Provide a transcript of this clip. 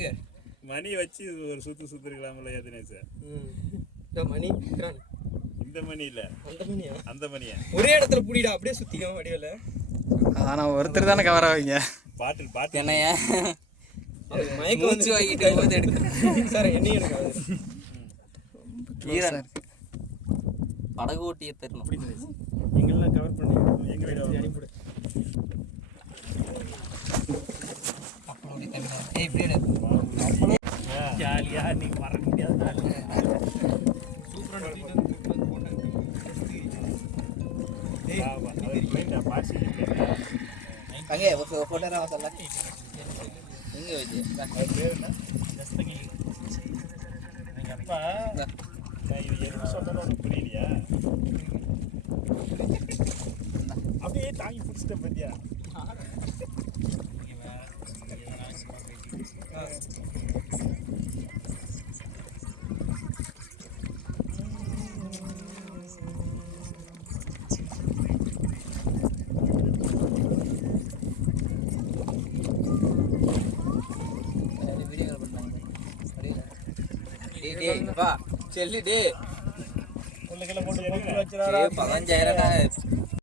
எங்க மணி வச்சு ஒரு சுத்து சுத்திருக்கலாம்ல தினேஷ்? ம். இந்த மணி இந்த மணி இல்ல. அந்த மணியா? அந்த மணியா? ஒரே இடத்துல புடிடா அப்படியே சுத்திக்கும் வடிவில். ஆனா ஒருத்தர் தானே கவர் ஆவீங்க. பாட்டில் பாட்டில் என்னையா? மயக்கம் மூச்சு வாங்கிட்டு போது எடுக்க. சார் என்னையும் எடுக்காது படகு ஓட்டிய தரணும் எங்கெல்லாம் கவர் பண்ணி எங்க வீடு அனுப்பிடு ஜாலியா நீ வர முடியாது அங்கே ஒரு போட்டோ தான் சொல்ல எங்க வச்சு எங்கள் அப்பா நான் இது எதுக்கு உனக்கு புரியலையா அப்படியே தாங்கி பிடிச்சிட்டேன் பத்தியா டேய் வா. செல்லு டேய். பதினஞ்சாயிரம்